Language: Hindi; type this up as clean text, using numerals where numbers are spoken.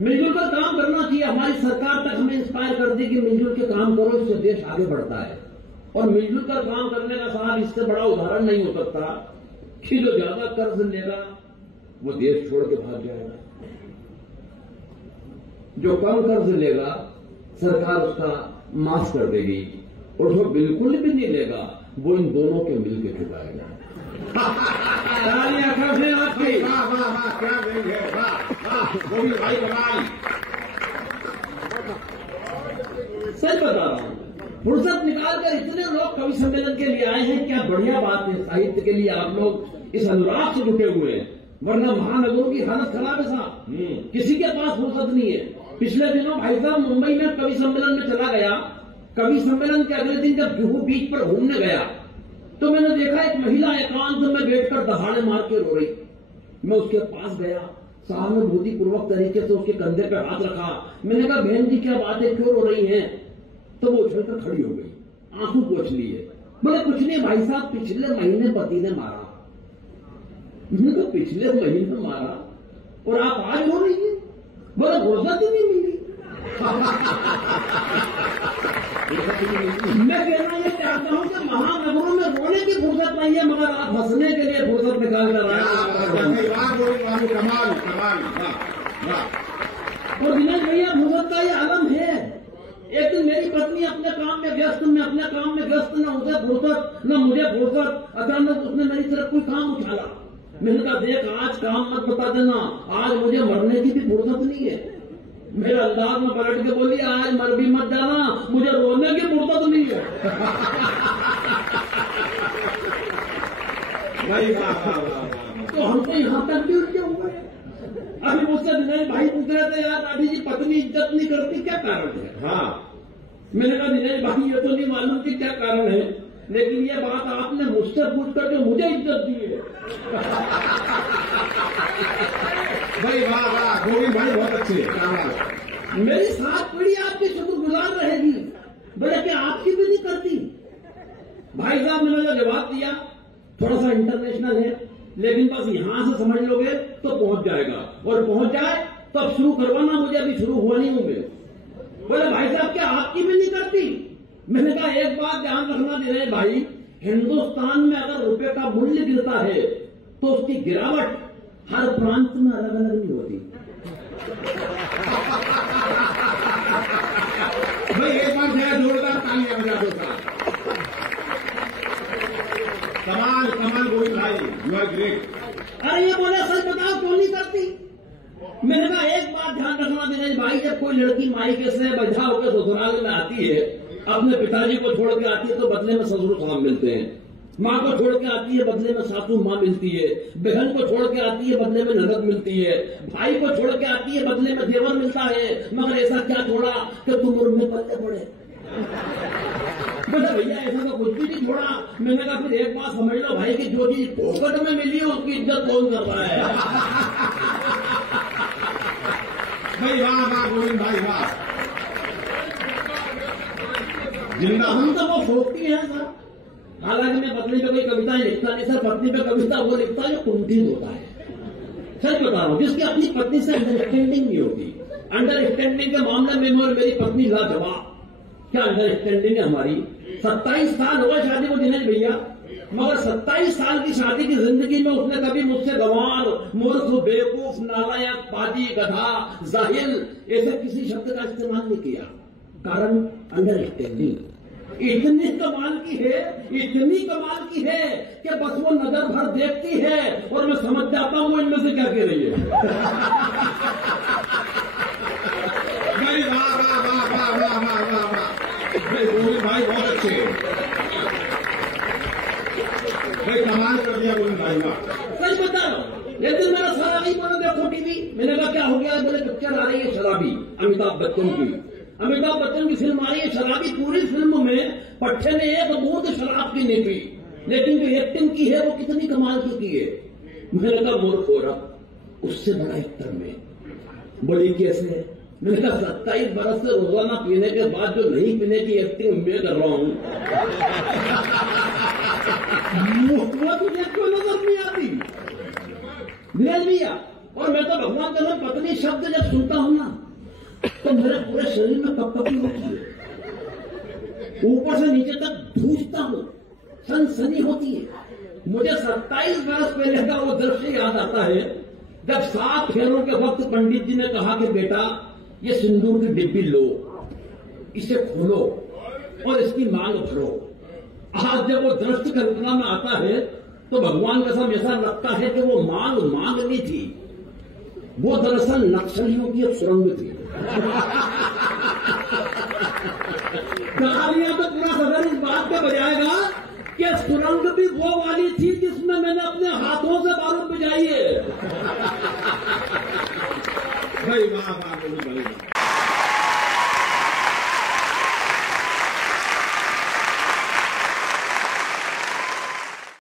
मिलजुल कर काम करना चाहिए। हमारी सरकार तक हमें इंस्पायर कर दी कि मिलजुल के काम करो, इससे देश आगे बढ़ता है। और मिलजुल कर काम करने का साहब इससे बड़ा उदाहरण नहीं हो सकता कि जो ज्यादा कर्ज लेगा वो देश छोड़ के भाग जाएगा, जो कम कर्ज लेगा सरकार उसका माफ कर देगी, और जो बिल्कुल भी नहीं लेगा वो इन दोनों के मिलकर चुकाएगा। तालियां कैसे आपकी? वाह वाह वाह, क्या देंगे, वाह गोविंद भाई कमाल। सच बता रहा हूं, फुर्सत निकालकर इतने लोग कवि सम्मेलन के लिए आए हैं, क्या बढ़िया बात है। साहित्य के लिए आप लोग इस अनुराग से जुटे हुए हैं, वरना महानगरों की हालत खराब है साहब, किसी के पास फुर्सत नहीं है। पिछले दिनों भाई साहब मुंबई में कवि सम्मेलन में चला गया। कवि सम्मेलन के अगले दिन जब जुहू बीच पर घूमने गया तो मैंने देखा एक महिला एकांत में बैठकर दहाड़े मार के रो रही। मैं उसके पास गया, सहानुभूति पूर्वक तरीके से उसके कंधे पर हाथ रखा। मैंने कहा बहन जी क्या बात है, क्यों रो रही हैं? तो वो उछलकर खड़ी हो गई, आंसू पोंछ लिए। बोले कुछ नहीं भाई साहब, पिछले महीने पति ने मारा। मैंने कहा पिछले महीने मारा और आप आज रो रही है? बोले फुर्सत ही नहीं मिली। मैं कहना ये चाहता हूं कि महानगरों में रोने की फुर्सत नहीं है, मगर आप हंसने के लिए फुर्सत निकाल कर आए। कमाल कमाल। और दिनेश भैया फुर्सत का ये आलम है। एक दिन मेरी पत्नी अपने काम में व्यस्त, मैं अपने काम में व्यस्त, न उसे फुर्सत न मुझे फुर्सत। अचानक उसने मेरी तरफ कोई काम उछाला। मैंने कहा देख आज काम मत बता देना, आज मुझे मरने की भी फुर्सत नहीं है। मेरे अंदाज में पलट के बोली आज मर भी मत जाना, मुझे रोने की फुर्सत नहीं है। तो हमको यहां तक भी उनके हुए। अभी मुझसे दिनेश भाई पूछ रहे थे यार राठी जी पत्नी इज्जत नहीं करती, क्या कारण है? हाँ, मैंने कहा दिनेश भाई ये तो नहीं मालूम कि क्या कारण है, लेकिन ये बात आपने मुझसे पूछ कर जो मुझे इज्जत दी है। भाई वाह वाह, गोविंद भाई बहुत अच्छे। मेरी 7 पीढ़ी आपकी शुक्रगुजार रहेगी। बोले कि आपकी भी नहीं करती। भाई साहब मैंने जो जवाब दिया थोड़ा सा इंटरनेशनल है, लेकिन बस यहां से समझ लोगे तो पहुंच जाएगा, और पहुंच जाए तो अब शुरू करवाना, मुझे अभी शुरू हुआ नहीं हूं मैं। बोले भाई साहब क्या आपकी भी नहीं करती? मैंने कहा एक बात ध्यान रखना दिनेश भाई, हिंदुस्तान में अगर रुपए का मूल्य गिरता है तो उसकी गिरावट हर प्रांत में अलग अलग नहीं होती। भाई एक बार जरा जोरदार तालियां बजा दो साहब। कमाल कमाल गोविंद भाई, यू आर ग्रेट। अरे ये बोले सच बताओ क्यों नहीं करती? मैंने कहा एक बात ध्यान रखना दिनेश भाई, जब कोई लड़की मायके से बजा होकर ससुराल में आती है, अपने पिताजी को छोड़ के आती है तो बदले में ससुर साहब मिलते हैं। माँ को छोड़ के आती है बदले में सासू माँ मिलती है। बहन को छोड़ के आती है बदले में ननद मिलती है। भाई को छोड़ के आती है बदले में देवर मिलता है। मगर ऐसा क्या छोड़ा कि तुम उनमें पल्ले पड़े? बोले भैया ऐसा तो कुछ भी नहीं छोड़ा। मैंने कहा फिर एक बात समझ लो भाई कि जो चीज पॉकेट में मिली है उसकी इज्जत कौन कर रहा है? भाई वाह वाह गोविंद भाई वाह। जिंदा हम तो वो सोचती है सर। हालांकि मैं पत्नी पे कोई कविताएं लिखता नहीं सर, पत्नी पे कविता वो लिखता है जो कुंठित होता है। सच बता रहा हूं, जिसकी अपनी पत्नी से अंडरस्टैंडिंग नहीं होती। अंडरस्टैंडिंग के मामले में और मेरी पत्नी लाजवाब। क्या अंडरस्टैंडिंग है हमारी। 27 साल हो गए शादी को दिनेश भैया, मगर 27 साल की शादी की जिंदगी में उसने कभी मुझसे गंवार, मूर्ख, बेवकूफ, नालायक, पाजी, गधा, जाहिल ऐसे किसी शब्द का इस्तेमाल नहीं किया। कारण अंडरस्टैंडिंग इतनी कमाल की है, इतनी कमाल की है कि बस वो नजर भर देखती है और मैं समझ जाता हूं इनमें से क्या कह रही है। भाई वाह वाह वाह वाह वाह वाह वाह वाह। भाई गोविंद भाई बहुत अच्छे, भाई कमाल कर दिया गोविंद भाई वाह। सच बता रहा हूं, एक दिन मेरा सारा नहीं बोला देखो टीवी। मैंने कहा क्या हो गया? बोले पिक्चर आ रही है शराबी, अमिताभ बच्चन की। अमिताभ बच्चन की फिल्म आ रही है शराबी। पूरी फिल्म में पट्टे ने एक बूंद शराब की नहीं पी, लेकिन जो एक्टिंग की है वो कितनी कमाल की है। मैंने कहा मूर्ख हो रहा, उससे बड़ा एक्टर में। बोली कैसे? मैंने कहा 27 बरस से रोजाना पीने के बाद जो नहीं पीने की एक्टिंग मैं कर रहा हूं वो तुझे क्यों नजर नहीं आती दिनेश भैया? और मैं तो भगवान का पत्नी शब्द जब सुनता हूं ना तो मेरे पूरे शरीर में कपकपी होती है, ऊपर से नीचे तक धूजता हूं, सनसनी होती है। मुझे 27 वर्ष पहले का वो दृश्य याद आता है जब 7 फेरों के वक्त पंडित जी ने कहा कि बेटा ये सिंदूर की डिब्बी लो, इसे खोलो और इसकी मांग भरो। आज जब वो दृश्य कल्पना में आता है तो भगवान कसम ऐसा लगता है कि वो मांग नहीं थी, वो दरअसल नक्सलियों की एक सुरंग थी। कहानियां तो पूरा सदन इस बात पे बजाएगा कि सुरंग भी वो वाली थी जिसमें मैंने अपने हाथों से बारूद बजाई है। भाई वाह वाह